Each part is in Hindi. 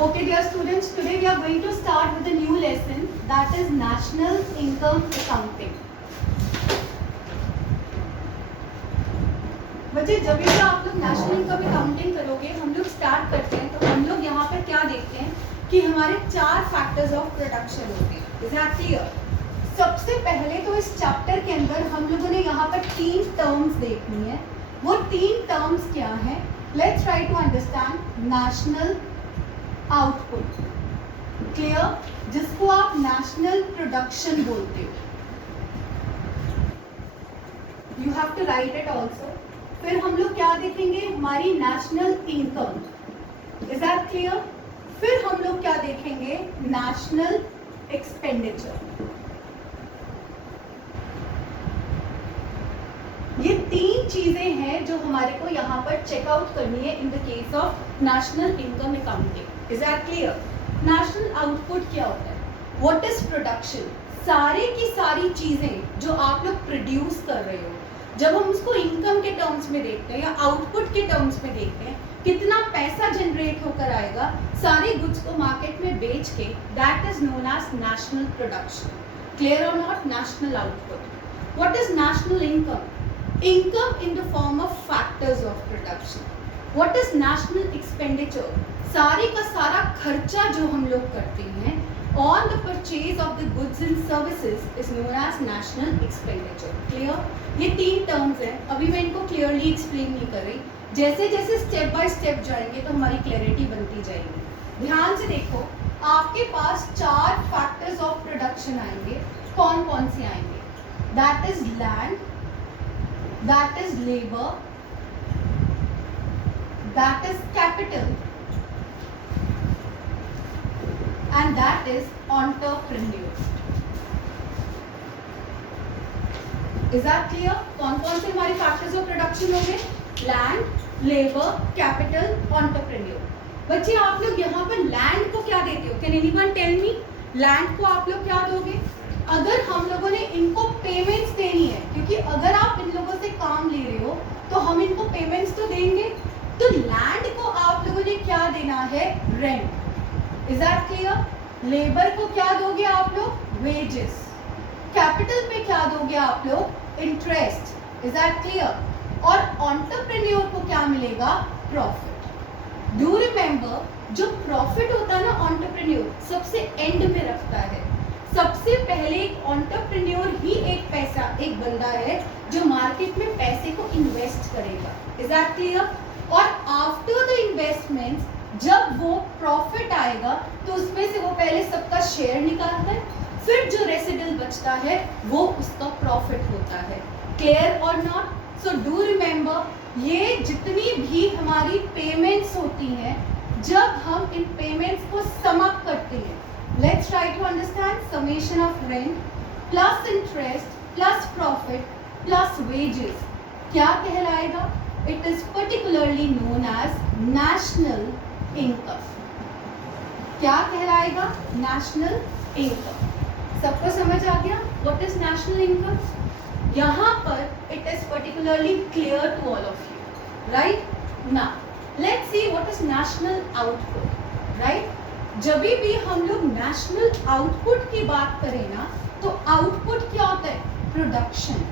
Okay, dear students, today we are going to start with a new lesson, that is National Income Accounting. बच्चे जब भी आप लोग नेशनल इनकम अकाउंटिंग करोगे, हम लोग स्टार्ट करते हैं तो हम लोग यहाँ पर क्या देखते हैं कि हमारे 4 फैक्टर्स ऑफ प्रोडक्शन होते हैं. Is that clear? सबसे पहले तो इस चैप्टर के अंदर हम लोगों ने यहाँ पर 3 टर्म्स देखनी है. वो 3 टर्म्स क्या हैं? Let's try to understand. National output, clear, जिसको आप नेशनल प्रोडक्शन बोलते हो. You have to write it also. फिर हम लोग क्या देखेंगे? हमारी national income. Is that clear? फिर हम लोग क्या देखेंगे? National expenditure. ये 3 चीजें हैं जो हमारे को यहाँ पर चेकआउट करनी है in the case of national income accounting. Is that clear? National output क्या होता है? What is production? सारी की सारी चीजें जो आप लोग प्रोड्यूस कर रहे हो, जब हम उसको इनकम के टर्म्स में देखते हैं या आउटपुट के टर्म्स में देखते हैं, कितना पैसा जनरेट होकर आएगा सारे गुड्स को मार्केट में बेच के, that is known as national production. Clear और not? National output. What is national income? Income in the form of factors of production. What is national expenditure? सारे का सारा खर्चा जो हम लोग करते हैं on the purchase of the goods and services is known as national expenditure. Clear? ये 3 terms हैं. अभी मैं इनको clearly explain नहीं कर रही. जैसे जैसे step by step जाएंगे तो हमारी clarity बनती जाएगी. ध्यान से देखो, आपके पास 4 factors of production आएंगे. कौन कौन से आएंगे? That is land, that is labor, that is capital, and that is entrepreneur. Is that clear? कौन कौन से हमारे फैक्टर्स ऑफ प्रोडक्शन हो गए? Land, labour, capital, entrepreneur. बच्चे आप लोग यहाँ पर लैंड को क्या देते हो? Can anyone tell me? Land को आप लोग क्या दोगे? अगर हम लोगों ने इनको पेमेंट्स देनी है, क्योंकि अगर आप इन लोगों से काम ले रहे हो तो हम इनको पेमेंट्स तो देंगे, तो लैंड को आप लोगों ने क्या देना है? Rent. Is that clear? Labour को क्या दोगे आप लोग? वेजेस. कैपिटल पे क्या दोगे आप लोग? इंटरेस्ट. Is that clear? और एंटरप्रेन्योर को क्या मिलेगा? प्रॉफिट. डू रिमेंबर, जो प्रॉफिट होता है ना एंटरप्रेन्योर सबसे एंड में रखता है. सबसे पहले एक एंटरप्रेन्योर ही एक बंदा है जो मार्केट में पैसे को इन्वेस्ट करेगा. Is that clear? और आफ्टर द इन्वेस्टमेंट जब वो प्रॉफिट आएगा तो उसमें से वो पहले सबका शेयर निकालता है, फिर जो रेसिडुअल बचता है वो उसका प्रॉफिट होता है. क्लियर और नॉट? सो डू रिमेंबर, ये जितनी भी हमारी पेमेंट्स होती हैं, जब हम इन पेमेंट्स को सम अप करते हैं, let's try to understand. Summation of rent plus interest plus profit plus wages क्या कहलाएगा? It is particularly known as national income. क्या कहलाएगा? national income. सबको समझ आ गया what is national income? यहाँ पर it is particularly clear to all of you, right? Now let's see what is national output, right? जब भी हम लोग नेशनल आउटपुट की बात करें ना, तो आउटपुट क्या होता है? Production.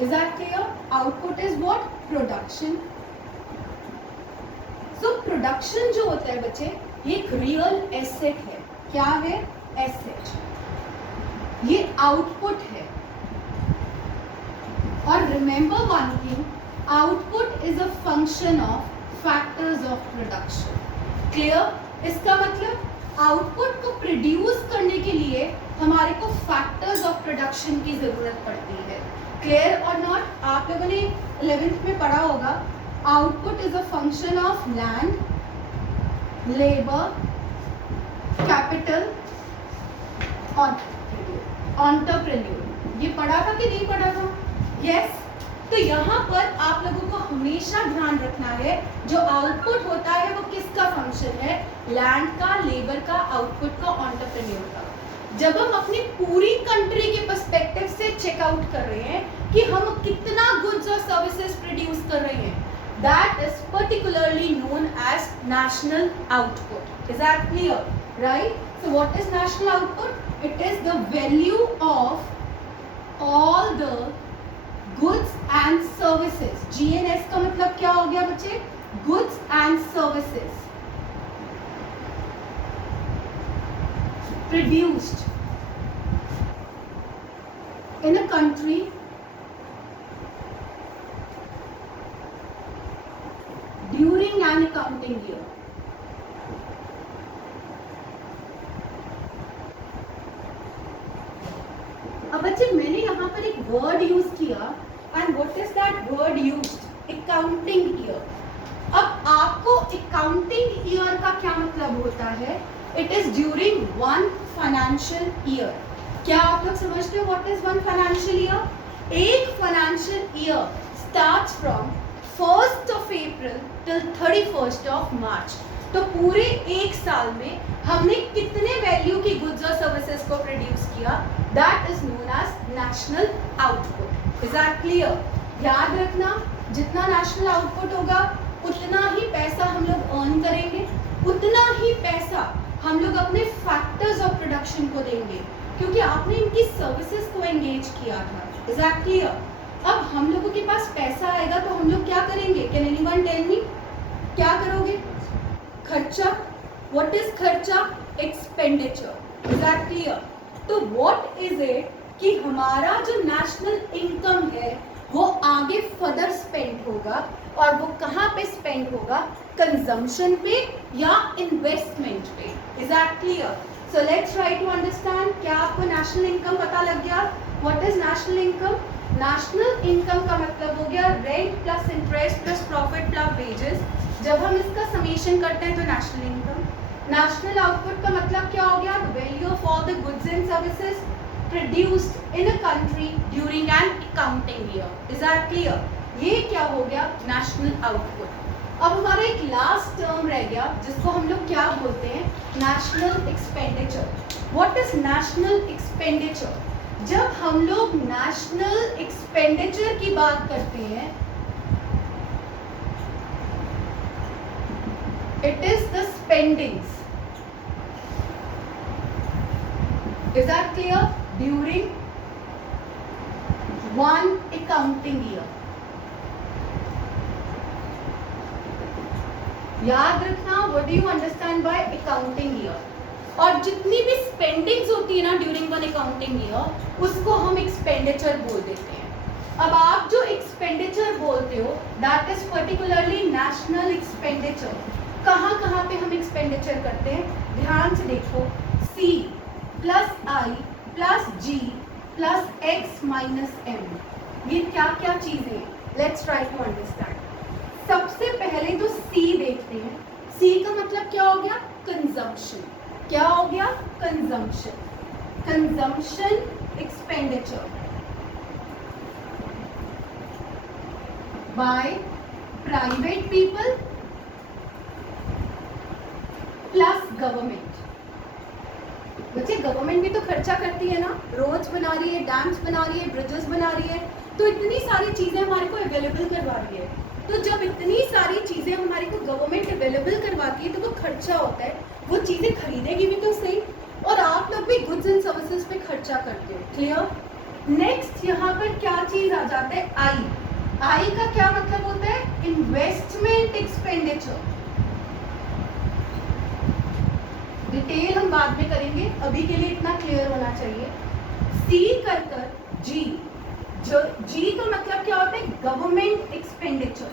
Is that clear? Output is what? Production. So production जो होता है बच्चे, ये एक रियल एसेट है. क्या है? एसेट. ये आउटपुट है. और remember one thing, output is a function of factors of production. Clear? इसका मतलब आउटपुट को प्रोड्यूस करने के लिए हमारे को फैक्टर्स ऑफ प्रोडक्शन की जरूरत पड़ती है. क्लियर और नॉट? आप लोगों ने 11th में पढ़ा होगा, output is a function of land, labour, capital और एंटरप्रेन्योर. ये पढ़ा था कि नहीं पढ़ा था? यस. तो यहाँ पर आप लोगों को हमेशा ध्यान रखना है, जो आउटपुट होता है वो किसका फंक्शन है? लैंड का, लेबर का, आउटपुट का, एंटरप्रेन्योर का. जब हम अपनी पूरी कंट्री के पर्सपेक्टिव से चेकआउट कर रहे हैं कि हम कितना गुड्स और सर्विसेज प्रोड्यूस कर रहे हैं, that is particularly known as national output. Is that clear? Right? So what is national output? It is the value of all the goods and services. GNS का मतलब क्या हो गया बच्चे? Goods and services produced in a country during an accounting year. अब बच्चे मैंने यहाँ पर एक वर्ड यूज किया and what is that word used? Accounting year. अब आपको अकाउंटिंग ईयर का क्या मतलब होता है? It is during one financial year. क्या आप लोग समझते हो what is one financial year? एक financial year starts from 1st of April till 31st of March. तो पूरे एक साल में हमने कितने वैल्यू की गुड्स और सर्विसेज को प्रोड्यूस किया? That is known as national output. Is that clear? याद रखना, जितना नेशनल आउटपुट होगा उतना ही पैसा हम लोग अर्न करेंगे, उतना ही पैसा हम लोग अपने फैक्टर्स ऑफ प्रोडक्शन को देंगे, क्योंकि आपने इनकी सर्विसेज को एंगेज किया था. Is that clear? अब हम लोगों के पास पैसा आएगा तो हम लोग क्या करेंगे? Can anyone tell me? क्या करोगे? खर्चा. व्हाट इज खर्चा? एक्सपेंडिचर. Is that clear? तो व्हाट इज इट कि हमारा जो नेशनल इनकम है वो आगे फर्दर स्पेंड होगा, और वो कहाँ पे स्पेंड होगा? कंजम्पशन पे या इन्वेस्टमेंट पे. Is that clear? So let's try to understand. क्या आपको नेशनल इनकम पता लग गया? What is national income? National income का मतलब हो गया rent plus interest plus profit plus wages. जब हम इसका समेशन करते हैं तो नेशनल इनकम. नेशनल आउटपुट का मतलब क्या हो गया? Value of all the goods and services produced in a country during an accounting year. Is that clear? ये क्या हो गया? National output. अब हमारा एक लास्ट टर्म रह गया जिसको हम लोग क्या बोलते हैं? National expenditure. What is national expenditure? जब हम लोग नेशनल एक्सपेंडिचर की बात करते हैं, it is the spendings. Is that clear? During one accounting year. याद रखना, what do you understand by accounting year? और जितनी भी स्पेंडिंग्स होती है ना ड्यूरिंग वन अकाउंटिंग ईयर, उसको हम एक्सपेंडिचर बोल देते हैं. अब आप जो एक्सपेंडिचर बोलते हो that is particularly national expenditure. कहाँ कहाँ पे हम एक्सपेंडिचर करते हैं? ध्यान से देखो. C plus I plus G plus X minus M. ये क्या क्या चीजें हैं? Let's try to understand. सबसे पहले तो C देखते हैं. C का मतलब क्या हो गया? कंजम्पशन. क्या हो गया? Consumption. Consumption expenditure by private people plus government. बच्चे गवर्नमेंट भी तो खर्चा करती है ना, रोड्स बना रही है, डैम्स बना रही है, ब्रिजेस बना रही है, तो इतनी सारी चीजें हमारे को अवेलेबल करवा रही है. तो जब इतनी सारी चीजें हमारे को गवर्नमेंट अवेलेबल करवाती है तो वो खर्चा होता है. वो चीजें खरीदेगी भी तो सही, और आप लोग भी गुड्स एंड सर्विसेज पे खर्चा करते हो. क्लियर? नेक्स्ट यहाँ पर क्या चीज आ जाता है? आई. आई का क्या मतलब होता है? Investment expenditure. डिटेल हम बाद में करेंगे, अभी के लिए इतना क्लियर होना चाहिए. सी कर जी. जो जी का मतलब क्या होता है? Government expenditure.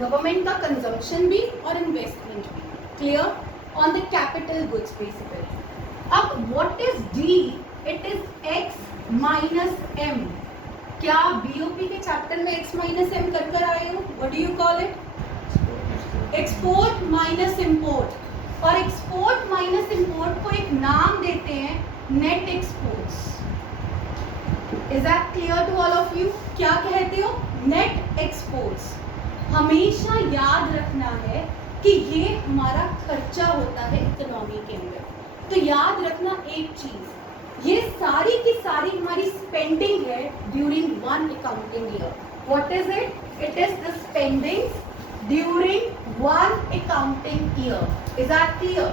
गवर्नमेंट का कंजम्पशन भी और इन्वेस्टमेंट भी. Clear? On the capital goods basically. अब what is D? It is X minus M. क्या बीओपी के चैप्टर में एक्स माइनस एम कर आए हो? What do you call it? Export minus import. और एक्सपोर्ट माइनस इंपोर्ट को एक नाम देते हैं net exports. Is that clear to all of you? क्या कहते हो? Net exports. हमेशा याद रखना है कि ये हमारा खर्चा होता है इकोनॉमी के अंदर. तो याद रखना एक चीज, ये सारी की सारी हमारी स्पेंडिंग है during one accounting year. What is it? It is the spendings during one accounting year. Is that clear?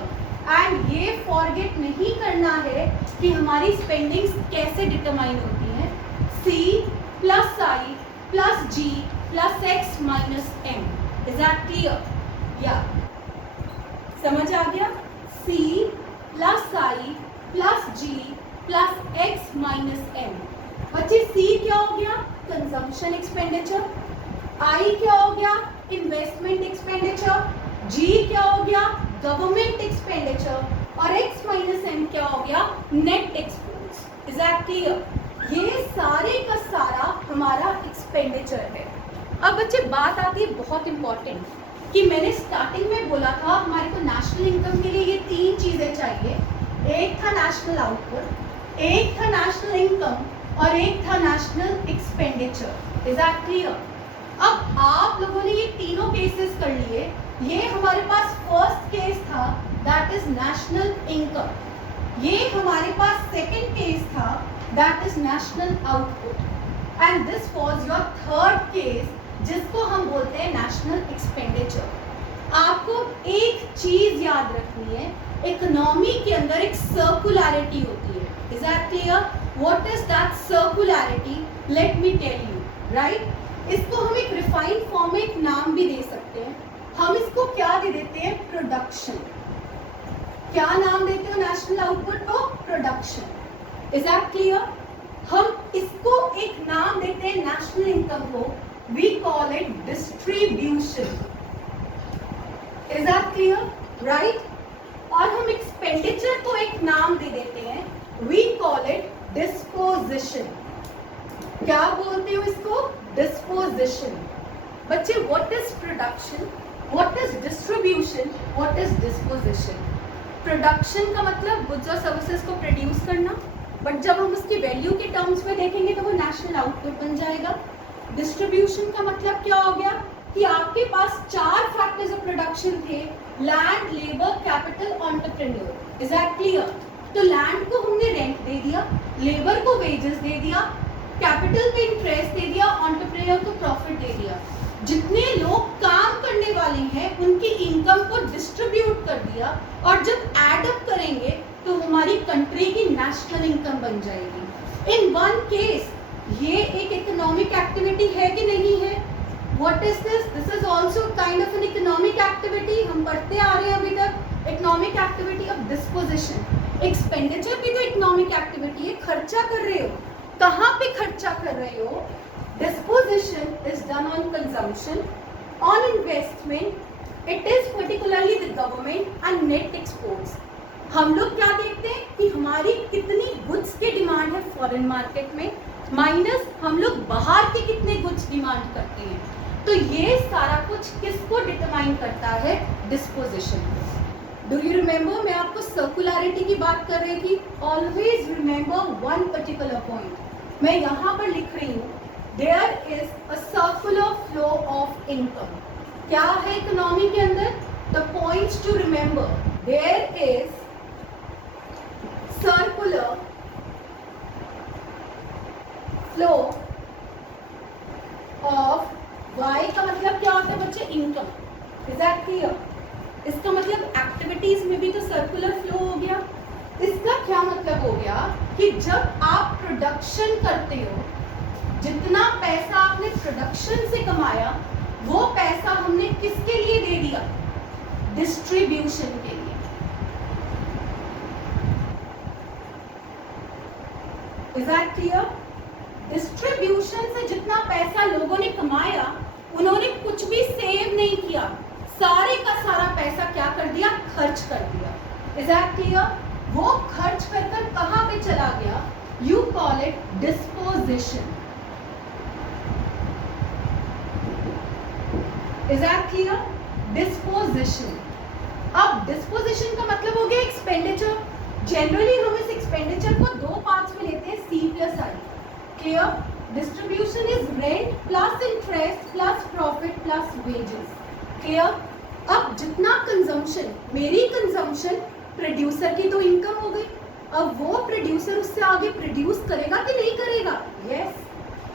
And ये फॉरगेट नहीं करना है कि हमारी स्पेंडिंग्स कैसे डिटरमाइन होती हैं. C plus I plus G plus X minus M. Is that clear? या समझ आ गया? C plus I plus G plus X minus M. बच्चे C क्या हो गया? Consumption expenditure. I क्या हो गया? Investment expenditure. G क्या हो गया? Government expenditure. और X माइनस M क्या हो गया? Net exports. Is that clear? ये सारे का सारा हमारा एक्सपेंडिचर है. अब बच्चे बात आती है बहुत इंपॉर्टेंट कि मैंने स्टार्टिंग में बोला था हमारे को नेशनल इनकम के लिए ये तीन चीजें चाहिए. एक था नेशनल आउटपुट, एक था नेशनल इनकम और एक था national expenditure. Is that clear? अब आप लोगों ने ये तीनों केसेस कर लिए. ये हमारे पास फर्स्ट केस था, दैट इज नेशनल इनकम. ये हमारे पास सेकंड केस था, that is national output. And this was your third case, जिसको हम बोलते हैं नेशनल एक्सपेंडिचर. आपको एक चीज याद रखनी है, इकोनॉमी के अंदर एक सर्कुलैरिटी होती है. Is that clear? What is that circularity? Let me tell you. Right? इसको हम एक रिफाइंड फॉर्म में एक नाम भी दे सकते हैं. हम इसको क्या दे देते हैं? प्रोडक्शन. क्या नाम देते हो नेशनल आउटपुट को? प्रोडक्शन. Is that clear? हम इसको एक नाम देते हैं नेशनल इनकम को, we call it distribution. Is that clear? Right? और हम एक्सपेंडिचर को एक नाम दे देते हैं, वी कॉल इट डिस्पोजिशन. क्या बोलते हो इसको? डिस्पोजिशन. बच्चे what is production, what is distribution, what is disposition? Production का मतलब गुड्स और सर्विसेज को प्रोड्यूस करना, बट जब हम उसकी वैल्यू के टर्म्स में देखेंगे तो वो नेशनल आउटपुट बन जाएगा. डिस्ट्रीब्यूशन का मतलब क्या हो गया कि आपके पास चार फैक्टर्स ऑफ प्रोडक्शन थे, land, labour, capital, entrepreneur. Is that clear? तो लैंड को हमने रेंट दे दिया, लेबर को वेजेस दे दिया, कैपिटल पे इंटरेस्ट दे दिया, एंटरप्रेन्योर को प्रॉफिट दे दिया. जितने लोग काम करने वाले हैं उनकी इनकम को डिस्ट्रीब्यूट कर दिया, और जब एड अप करेंगे तो हमारी कंट्री की नेशनल इनकम बन जाएगी. इन वन केस ये एक इकोनॉमिक एक्टिविटी है कि नहीं है? What is this? This is also kind of an economic activity. हम पढ़ते आ रहे हैं अभी तक economic activity of disposition. Expenditure भी तो इकोनॉमिक एक्टिविटी है. खर्चा कर रहे हो, कहाँ पे खर्चा कर रहे हो? Disposition is done on consumption, on investment. It is particularly the government and net exports. हम लोग क्या देखते हैं कि हमारी कितनी गुड्स की डिमांड है फॉरेन मार्केट में, माइनस हम लोग बाहर के कितने गुड्स डिमांड करते हैं. तो ये सारा कुछ किसको डिटरमाइन करता है? डिस्पोजिशन. डू यू रिमेंबर मैं आपको सर्कुलैरिटी की बात कर रही थी? Always remember one particular point. मैं यहाँ पर लिख रही हूँ, there is a circular flow of income. क्या है इकोनॉमी के अंदर? The points to remember, there is circular flow of Y का मतलब क्या होता है बच्चे? इनकम. Is that clear? इसका मतलब एक्टिविटीज में भी तो सर्कुलर फ्लो हो गया. इसका क्या मतलब हो गया कि जब आप प्रोडक्शन करते हो, जितना पैसा आपने प्रोडक्शन से कमाया वो पैसा हमने किसके लिए दे दिया? डिस्ट्रीब्यूशन के लिए. Is that clear? डिस्ट्रीब्यूशन से जितना पैसा लोगों ने कमाया, उन्होंने कुछ भी सेव नहीं किया, सारे का सारा पैसा क्या कर दिया? खर्च कर दिया. Is that clear? वो खर्च कर कर कहाँ पे चला गया? You call it disposition. Is that clear? Disposition. अब डिस्पोजिशन का मतलब हो गया एक्सपेंडिचर. जनरली हम इस एक्सपेंडिचर को दो पार्ट्स में लेते हैं, C plus I. Clear? Distribution is rent plus interest plus profit plus wages. Clear? अब जितना कंजम्पशन, मेरी कंजम्पशन प्रोड्यूसर की तो इनकम हो गई, अब वो प्रोड्यूसर उससे आगे प्रोड्यूस करेगा कि नहीं करेगा? यस।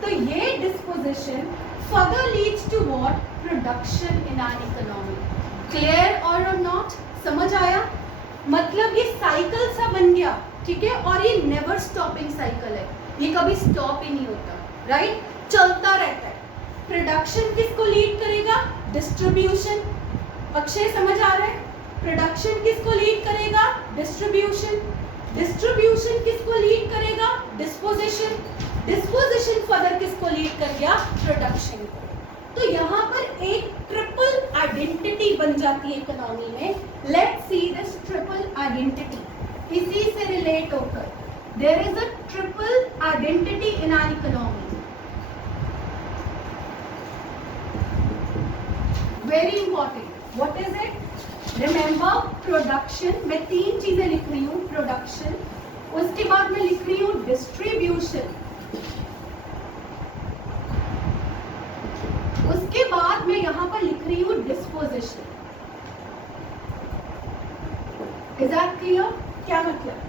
तो ये disposition further leads to what? Production in an economy. Clear और नॉट? समझ आया? मतलब ये साइकिल सा बन गया, ठीक है, और ये नेवर स्टॉपिंग साइकिल है, ये कभी स्टॉप ही नहीं होता, राइट? चलता रहता है। प्रोडक्शन किसको लीड करेगा? डिस्ट्रीब्यूशन। अक्षय समझ आ रहा है? प्रोडक्शन किसको लीड करेगा? डिस्ट्रीब्यूशन। डिस्ट्रीब्यूशन किसको लीड करेगा? डिस्पोजिशन। डिस्पोजिशन फर्दर किसको लीड कर गया? प्रोडक्शन को। तो यहाँ पर एक ट्रिपल आइडेंटिटी बन जाती है इकोनॉमी में। Let's see this triple identity, इसी से रिलेट होकर there is a triple identity in an economy. Very important, what is it? Remember production, मैं तीन चीजें लिख रही हूँ, प्रोडक्शन, उसके बाद मैं लिख रही हूँ डिस्ट्रीब्यूशन, उसके बाद मैं यहां पर लिख रही हूं डिस्पोजिशन। Is that clear? क्या मतलब?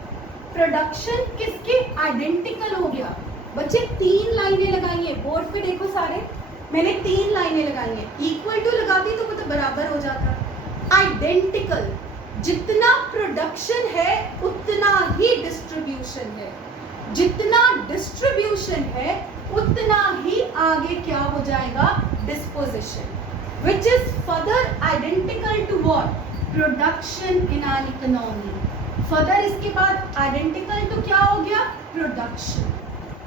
प्रोडक्शन किसके आइडेंटिकल हो गया? बच्चे तीन लाइनें लगाई है, बोर्ड पे देखो सारे, मैंने तीन लाइनें लगाई है, इक्वल टू लगाती तो वो तो बराबर हो जाता। आइडेंटिकल, जितना प्रोडक्शन है उतना ही डिस्ट्रीब्यूशन है, जितना डिस्ट्रीब्यूशन है उतना ही आगे क्या हो जाएगा? Disposition, which is further identical to what? Production in an economy. Further इसके बाद identical to क्या हो गया? Production.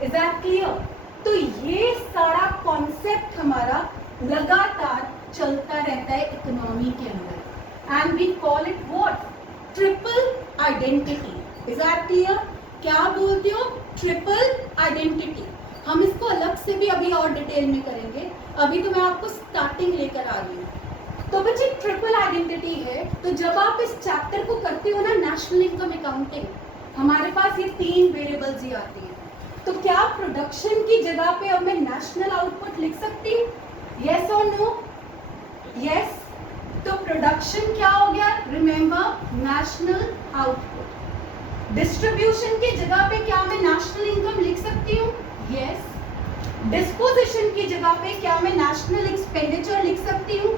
Is that clear? तो ये सारा कॉन्सेप्ट हमारा लगातार चलता रहता है इकोनॉमी के अंदर, and we call it what? Triple identity. Is that clear? क्या बोलते हो? Triple identity. हम इसको अलग से भी अभी और डिटेल में करेंगे, अभी तो मैं आपको स्टार्टिंग लेकर आ रही हूँ। तो बच्चे ट्रिपल आइडेंटिटी है, तो जब आप इस चैप्टर को करते हो ना, नेशनल इनकम अकाउंटिंग, हमारे पास ये तीन वेरिएबल्स ही आती हैं। तो क्या प्रोडक्शन की जगह पे अब मैं नेशनल आउटपुट लिख सकती हूँ? यस और नो? यस। तो प्रोडक्शन क्या हो गया? Remember, national output. डिस्ट्रीब्यूशन की जगह पे क्या मैं नेशनल इनकम लिख सकती हूँ? यस। डिस्पोजिशन की जगह पे क्या मैं नेशनल एक्सपेंडिचर लिख सकती हूँ?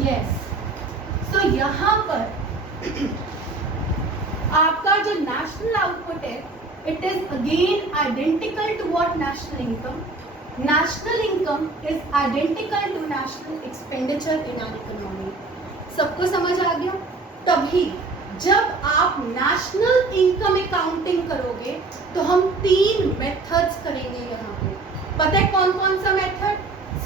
यस। तो यहाँ पर आपका जो नेशनल आउटपुट है, it is again identical to what? National income. National income is identical to national expenditure in an economy. सबको समझ आ गया? तभी जब आप नेशनल इनकम अकाउंटिंग करोगे तो हम तीन मेथड्स करेंगे यहाँ पे। पता है कौन कौन सा मेथड?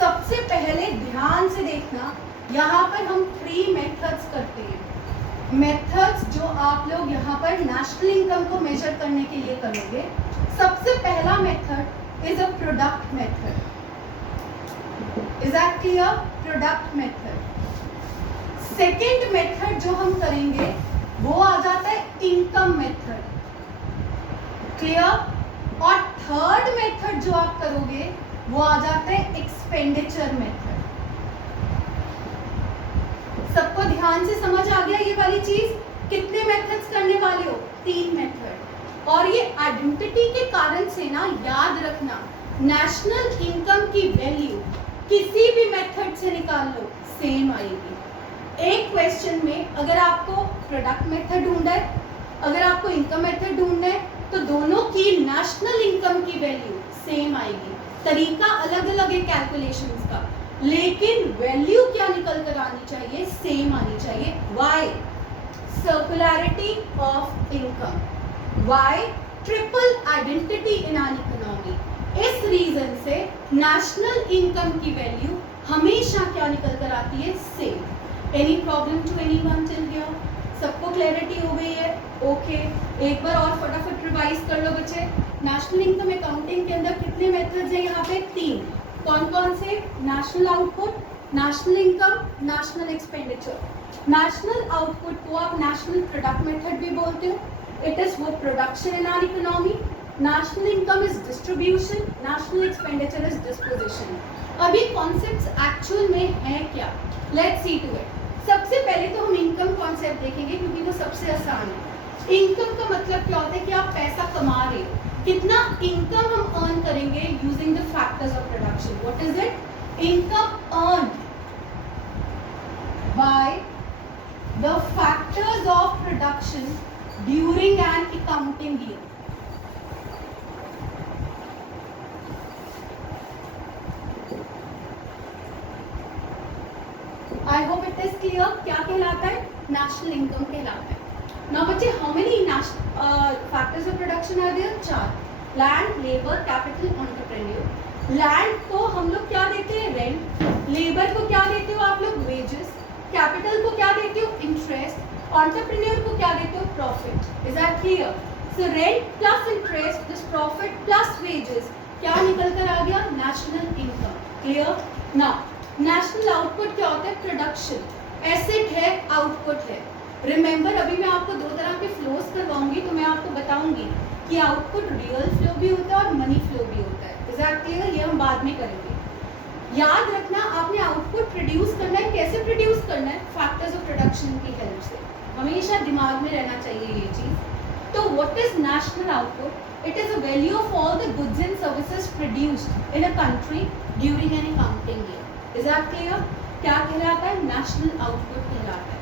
सबसे पहले ध्यान से देखना, यहाँ पर हम 3 मेथड्स करते हैं। मेथड्स जो आप लोग यहाँ पर नेशनल इनकम को मेजर करने के लिए करोगे। सबसे पहला method is a product method. Is that clear? Product method. Second method जो हम करेंगे वो आ जाता है इनकम मेथड। क्लियर? और थर्ड मेथड जो आप करोगे वो आ जाता है एक्सपेंडिचर मेथड। सबको ध्यान से समझ आ गया ये वाली चीज? कितने मेथड्स करने वाले हो? 3 मेथड। और ये आइडेंटिटी के कारण से ना याद रखना, नेशनल इनकम की वैल्यू किसी भी मेथड से निकाल लो सेम आएगी। एक क्वेश्चन में अगर आपको प्रोडक्ट मेथड ढूंढना है, अगर आपको इनकम मेथड ढूंढना है, तो दोनों की नेशनल इनकम की वैल्यू सेम आएगी। तरीका अलग अलग है कैलकुलेशंस का, लेकिन वैल्यू क्या निकल कर आनी चाहिए? सेम आनी चाहिए। Why? Circularity of income. Why? Triple identity in an economy. इस रीजन से नेशनल इनकम की वैल्यू हमेशा क्या निकल कर आती है? Same. Any problem to anyone till here? सबको क्लैरिटी हो गई है? ओके। एक बार और फटाफट रिवाइज कर लो बच्चे। नेशनल इनकम अकाउंटिंग के अंदर कितने मेथड्स हैं? यहाँ पे 3। कौन कौन से? National output, national income, national expenditure. National output को आप नेशनल प्रोडक्ट मेथड भी बोलते हो, इट इज वो production in our economy. National income is distribution, national expenditure is disposition. अभी कॉन्सेप्ट्स एक्चुअल में है क्या? Let's see to it. सबसे पहले तो हम इनकम कॉन्सेप्ट देखेंगे क्योंकि वो सबसे आसान है। इनकम का मतलब क्या होता है कि आप पैसा कमा रहे हो, कितना इनकम हम अर्न करेंगे using the factors of production. What is it? Income earn by the factors of production during an accounting year. I hope it is clear. क्या कहलाता है? नेशनल इनकम कहलाता है. नाउ बच्चे, how many factors of production are there? 4. Land, labour, capital, entrepreneur. लैंड को हम लोग क्या देते हैं? रेंट. लेबर को क्या देते हो आप लोग? वेजेस. कैपिटल को क्या देते हो? इंटरेस्ट. एंटरप्रेन्योर को क्या देते हो? Profit. Is that clear? So rent plus interest this profit plus wages क्या निकल कर आ गया? National income. Clear? Now national output क्या होता है? प्रोडक्शन. एसेट है, आउटपुट है. रिमेंबर, अभी मैं आपको दो तरह के फ्लोज करवाऊंगी, तो मैं आपको बताऊंगी कि आउटपुट रियल फ्लो भी होता है और मनी फ्लो भी होता है. Is that clear? ये हम बाद में करेंगे. याद रखना, आपने आउटपुट प्रोड्यूस करना है. कैसे प्रोड्यूस करना है? फैक्टर्स ऑफ प्रोडक्शन की हेल्प से. हमेशा दिमाग में रहना चाहिए ये चीज. तो what is national output? It is a value of all the goods and services produced in a country during an accounting year. Is that clear? क्या कहलाता है? नेशनल आउटपुट कहलाता है.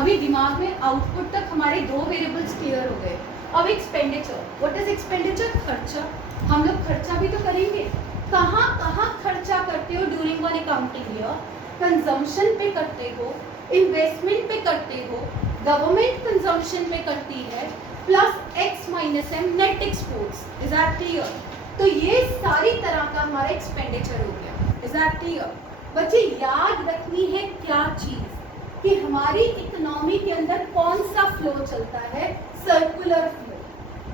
अभी दिमाग में आउटपुट तक हमारे दो वेरिएबल्स क्लियर हो गए. अब एक्सपेंडिचर. What is expenditure? खर्चा. हम लोग खर्चा भी तो करेंगे. कहाँ कहाँ खर्चा करते हो during one accounting year? Consumption पे करते हो, इन्वेस्टमेंट पे करते हो, गवर्नमेंट कंजम्पशन पे करती है, plus X minus M net exports. Is that clear? तो ये सारी तरह का हमारा एक्सपेंडिचर हो गया. Is that clear? बच्चे, याद रखनी है क्या चीज कि हमारी इकोनॉमी के अंदर कौन सा फ्लो चलता है? Circular flow.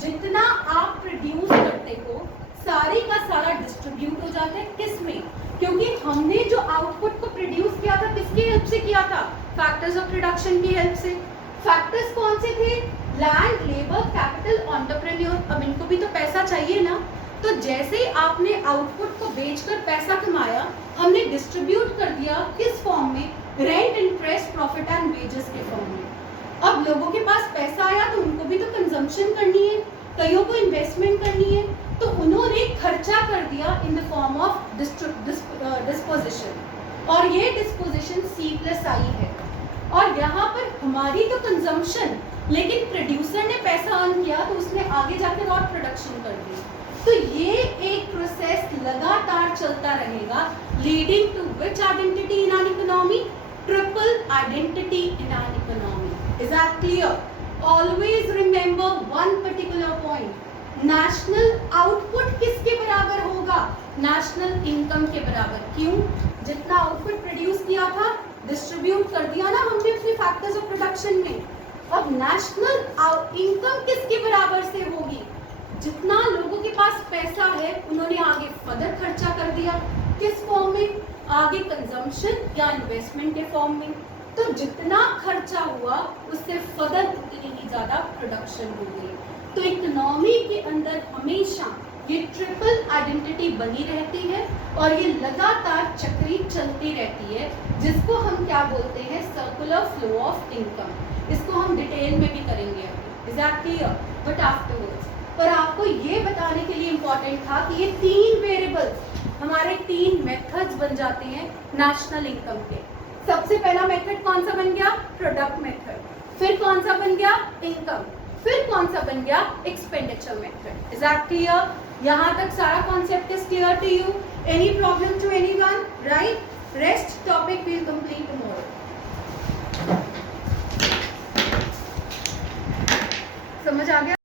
जितना आप प्रोड्यूस करते हो सारी का सारा डिस्ट्रीब्यूट हो जाता है. किस में? क्योंकि हमने जो आउटपुट को प्रोड्यूस किया था किसकी हेल्प से किया था? फैक्टर्स ऑफ प्रोडक्शन की हेल्प से. फैक्टर्स कौन से थे? Land, labour, capital, entrepreneur. अब इनको भी तो पैसा चाहिए ना. तो जैसे ही आपने आउटपुट को बेचकर पैसा कमाया, हमने डिस्ट्रीब्यूट कर दिया किस फॉर्म में? Rent, interest, profit and wages के फॉर्म में. अब लोगों के पास पैसा आया तो उनको भी तो कंजम्पशन करनी है, कईयों को इन्वेस्टमेंट करनी है, तो उन्होंने खर्चा कर दिया in the form of disposition. और ये डिस्पोजिशन C+I है. और यहाँ पर हमारी तो कंजम्पशन, लेकिन प्रोड्यूसर ने पैसा अर्न किया तो उसने आगे जाकर और प्रोडक्शन कर दी. तो ये एक प्रोसेस लगातार चलता रहेगा, leading to which identity in an economy? Triple identity in an economy. Is that clear? Always remember one particular point. National output किसके बराबर होगा? नेशनल इनकम के बराबर. क्यों? जितना आउटपुट प्रोड्यूस किया था डिस्ट्रीब्यूट कर दिया ना हमने अपने फैक्टर्स ऑफ प्रोडक्शन में. अब नेशनल इनकम किसके बराबर से होगी? जितना लोगों के पास पैसा है उन्होंने आगे फर्दर खर्चा कर दिया. किस फॉर्म में? आगे कंजम्पशन या इन्वेस्टमेंट के फॉर्म में. तो जितना खर्चा हुआ उससे फर्दर उतनी ही ज्यादा प्रोडक्शन हो गई. तो इकोनॉमी के अंदर हमेशा ये ट्रिपल आइडेंटिटी बनी रहती है और ये लगातार चक्री चलती रहती है, जिसको हम क्या बोलते हैं? Circular flow of income. इसको हम डिटेल में भी करेंगे अभी. Is that clear? But afterwards. पर आपको ये बताने के लिए इम्पोर्टेंट था कि ये 3 वेरिएबल्स हमारे 3 मेथड्स बन जाते हैं नेशनल इनकम के. सबसे पहला मेथड कौन सा बन गया? Product method. फिर कौन सा बन गया? इनकम. फिर कौन सा बन गया? Expenditure method. Is that clear? यहाँ तक सारा concept is clear to you? Any problem to anyone? Right? Rest topic will complete tomorrow. समझ आ गया?